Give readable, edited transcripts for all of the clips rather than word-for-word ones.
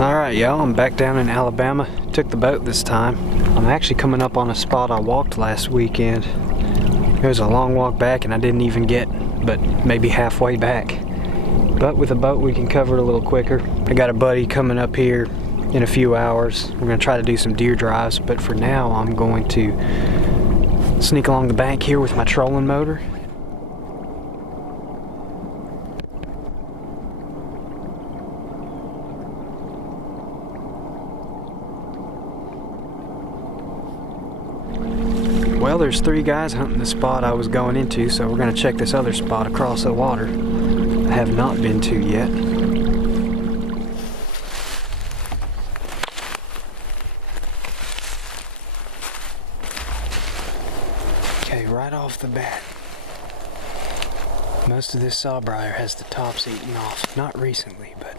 Alright y'all, I'm back down in Alabama. Took the boat this time. I'm actually coming up on a spot I walked last weekend. It was a long walk back and I didn't even get but maybe halfway back. But with a boat we can cover it a little quicker. I got a buddy coming up here in a few hours. We're going to try to do some deer drives, but for now I'm going to sneak along the bank here with my trolling motor. Well, there's 3 guys hunting the spot I was going into, so we're going to check this other spot across the water I have not been to yet. Okay, right off the bat, most of this sawbriar has the tops eaten off. Not recently, but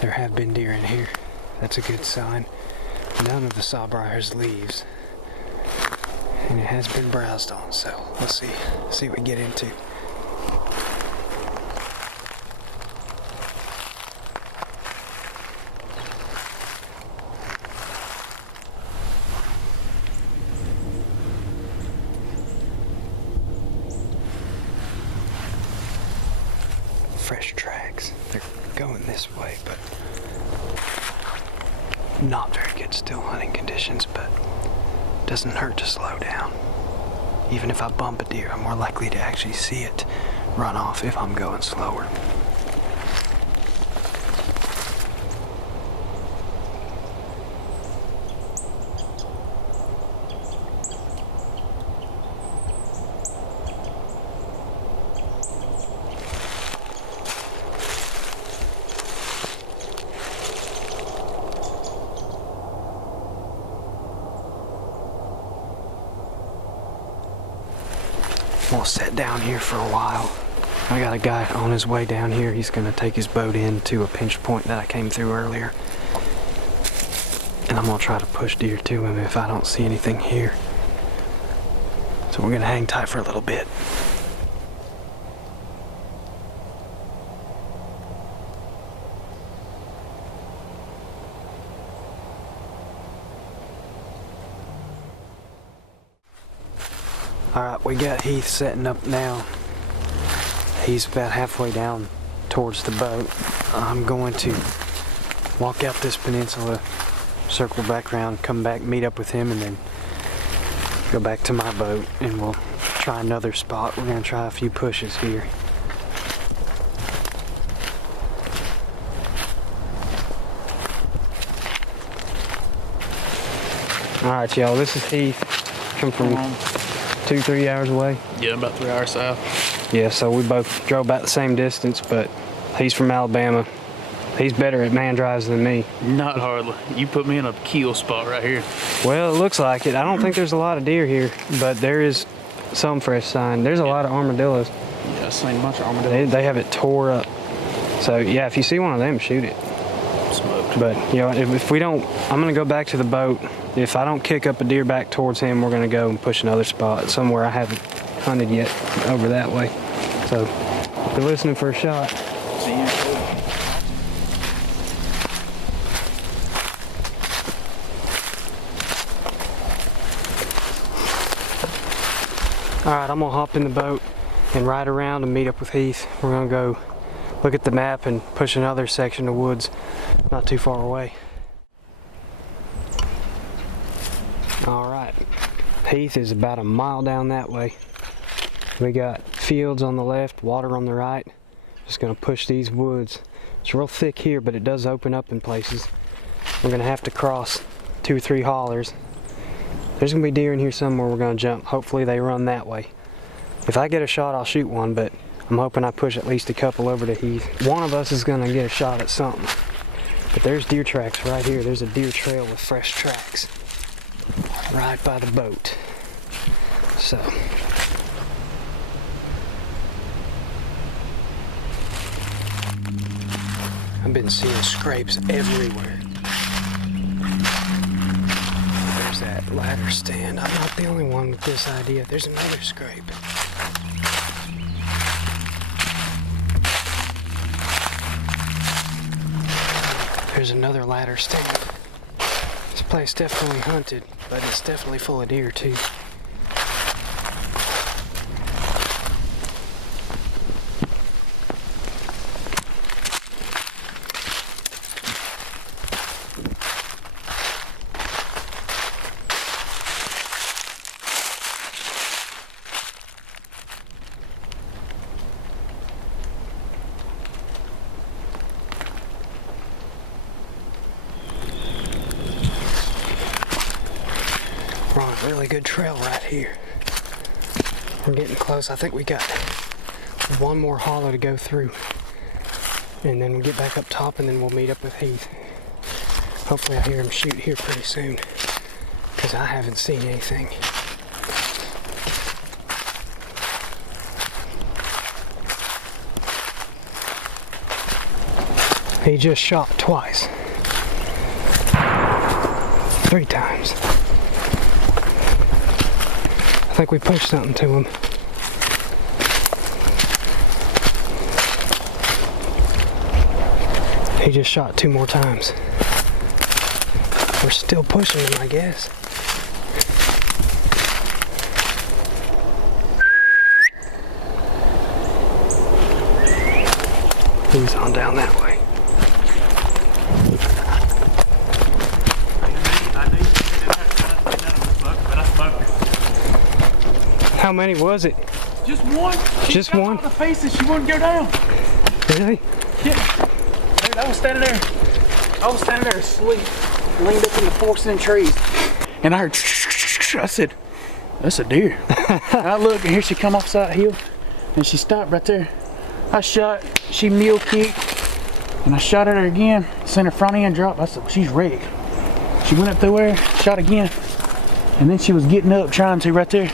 there have been deer in here. That's a good sign. None of the sawbriar has leaves. And it has been browsed on, so let's see what we get into. Fresh tracks. They're going this way, but not very good still hunting conditions, but doesn't hurt to slow down. Even if I bump a deer, I'm more likely to actually see it run off if I'm going slower. We'll sit down here for a while. I got a guy on his way down here. He's gonna take his boat in to a pinch point that I came through earlier. And I'm gonna try to push deer to him if I don't see anything here. So we're gonna hang tight for a little bit. Alright, we got Heath setting up now. He's about halfway down towards the boat. I'm going to walk out this peninsula, circle back around, come back, meet up with him, and then go back to my boat, and we'll try another spot. We're going to try a few pushes here. Alright y'all, this is Heath. Come from 2-3 hours away? Yeah, about 3 hours south. Yeah, so we both drove about the same distance, but he's from Alabama. He's better at man drives than me. Not hardly. You put me in a kill spot right here. Well, it looks like it. I don't think there's a lot of deer here, but there is some fresh sign. There's a lot of armadillos. Yeah, I've seen a bunch of armadillos. They have it tore up. So yeah, if you see one of them, shoot it. Smoked. But you know, if we don't, I'm gonna go back to the boat. If I don't kick up a deer back towards him, we're gonna go and push another spot somewhere I haven't hunted yet over that way. So if you're listening for a shot. See you. All right, I'm gonna hop in the boat and ride around and meet up with Heath. We're gonna go look at the map and push another section of woods not too far away. All right, Heath is about a mile down that way. We got fields on the left, water on the right. Just gonna push these woods. It's real thick here, but it does open up in places. We're gonna have to cross 2 or 3 hollers. There's gonna be deer in here somewhere we're gonna jump. Hopefully they run that way. If I get a shot, I'll shoot one, but I'm hoping I push at least a couple over to Heath. One of us is gonna get a shot at something. But there's deer tracks right here. There's a deer trail with fresh tracks right by the boat. So I've been seeing scrapes everywhere. There's that ladder stand. I'm not the only one with this idea. There's another scrape. There's another ladder stand. This place definitely hunted, but it's definitely full of deer too. We're on a really good trail right here. We're getting close. I think we got one more hollow to go through. And then we'll get back up top and then we'll meet up with Heath. Hopefully I hear him shoot here pretty soon, because I haven't seen anything. He just shot twice. 3 times. I think we pushed something to him. He just shot 2 more times. We're still pushing him, I guess. He's on down that way. How many was it? Just one. Just one? The faces, she wouldn't go down. Really? Yeah. Dude, I was standing there asleep, leaned up in the forks and trees, and I heard. I said, "That's a deer." And I look, and here she come off the side hill, and she stopped right there. I shot. She mule kicked, and I shot at her again. Sent her front end drop. I said, "She's rigged." She went up through there, shot again, and then she was getting up, trying to right there.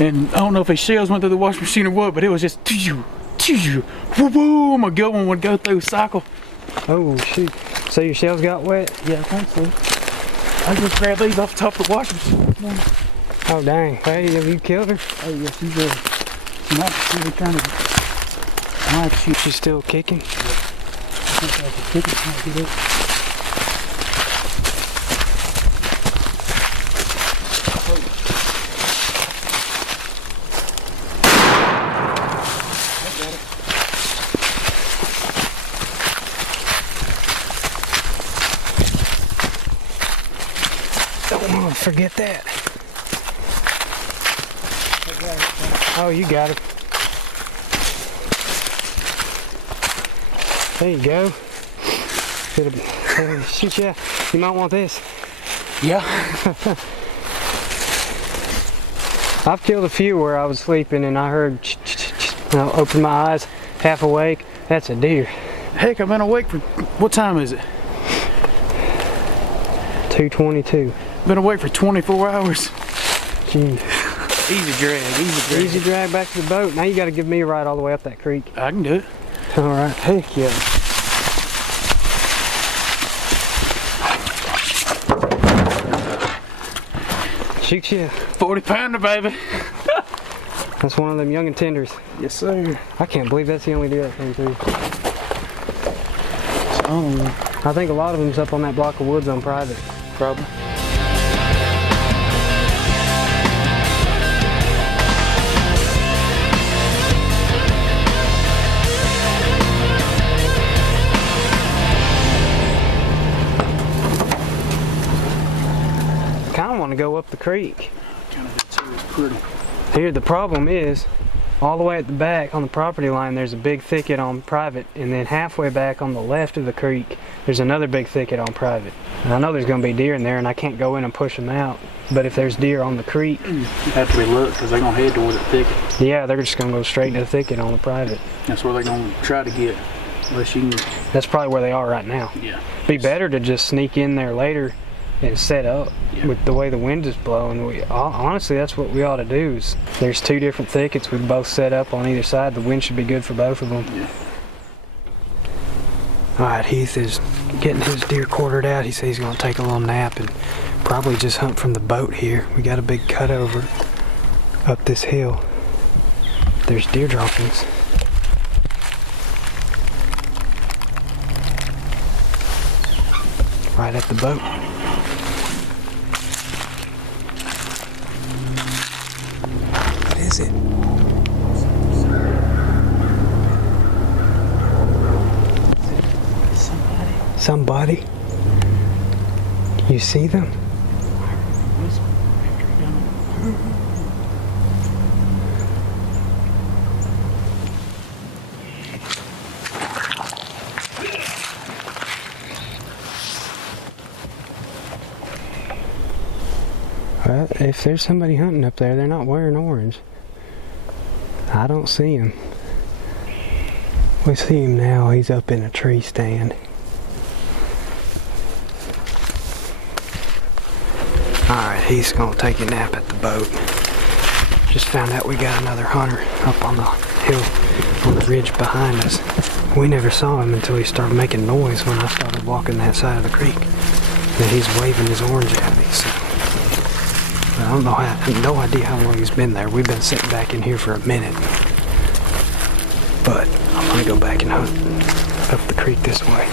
And I don't know if his shells went through the washing machine or what, but it was just boom, a good one would go through cycle. Oh shoot. So your shells got wet? Yeah, I think so. I just grabbed these off the top of the washing machine. Oh dang. Hey, have you killed her? Oh yeah, she's really trying to shoot. She's still kicking? Yeah. I think I was kicking, trying to get up. Forget that. Oh, you got it. There you go. Shoot, yeah. You might want this. Yeah. I've killed a few where I was sleeping and I heard and I opened my eyes, half awake. That's a deer. Heck, I've been awake for, what time is it? 2:22. Been awake for 24 hours. Jeez. Easy drag. Easy drag back to the boat. Now you got to give me a ride all the way up that creek. I can do it. All right. Heck yeah. Shoot ya. 40-pounder, baby. That's one of them young and tenders. Yes, sir. I can't believe that's the only deer that came through. Oh, I think a lot of them's up on that block of woods on private. probably. Kind of want to go up the creek. Kind of too. It's pretty. Here, the problem is, all the way at the back on the property line, there's a big thicket on private, and then halfway back on the left of the creek, there's another big thicket on private. And I know there's going to be deer in there, and I can't go in and push them out. But if there's deer on the creek, You have to be looked because they're going to head towards the thicket. yeah, they're just going to go straight into the thicket on the private. That's where they're going to try to get. Unless you can. That's probably where they are right now. Yeah. Be better to just sneak in there later and set up. Yeah. With the way the wind is blowing. Honestly, that's what we ought to do. Is there's 2 different thickets. We both set up on either side. The wind should be good for both of them. Yeah. All right, Heath is getting his deer quartered out. He says he's going to take a little nap and probably just hunt from the boat here. We got a big cutover up this hill. There's deer droppings. right at the boat. What is it? Somebody? You see them? Well, if there's somebody hunting up there, they're not wearing orange. I don't see him. We see him now. He's up in a tree stand. Alright, he's gonna take a nap at the boat. Just found out we got another hunter up on the hill, on the ridge behind us. We never saw him until he started making noise when I started walking that side of the creek. And he's waving his orange at me, so. I don't know, I have no idea how long he's been there. We've been sitting back in here for a minute. But I'm gonna go back and hunt up the creek this way.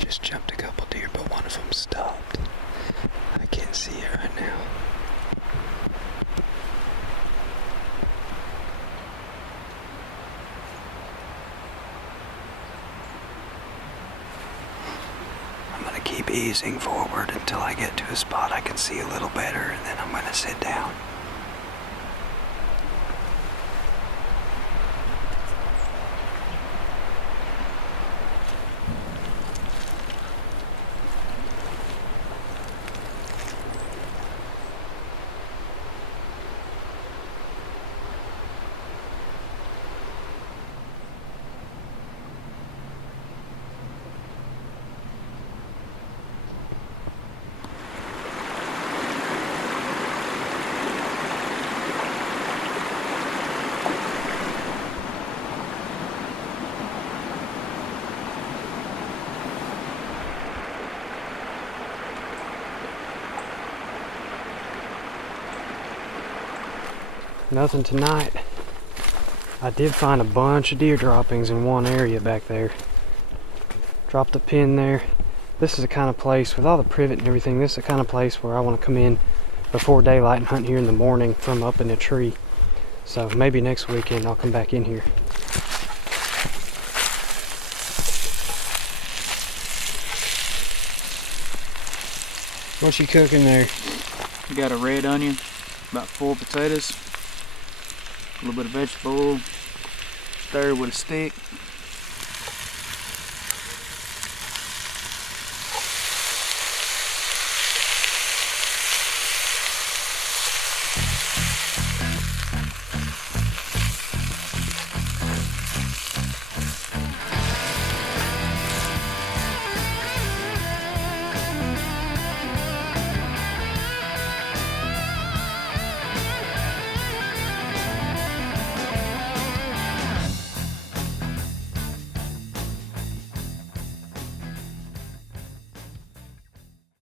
Just jumped a couple deer, but one of them stopped. I can't see it right now. I'm gonna keep easing forward until I get to a spot I can see a little better, and then I'm gonna sit down. Nothing tonight. I did find a bunch of deer droppings in one area back there. Dropped a pin there. This is the kind of place, with all the privet and everything, this is the kind of place where I want to come in before daylight and hunt here in the morning from up in a tree. So maybe next weekend I'll come back in here. What's you cooking there? We got a red onion, about 4 potatoes, a little bit of vegetable oil, stir with a stick,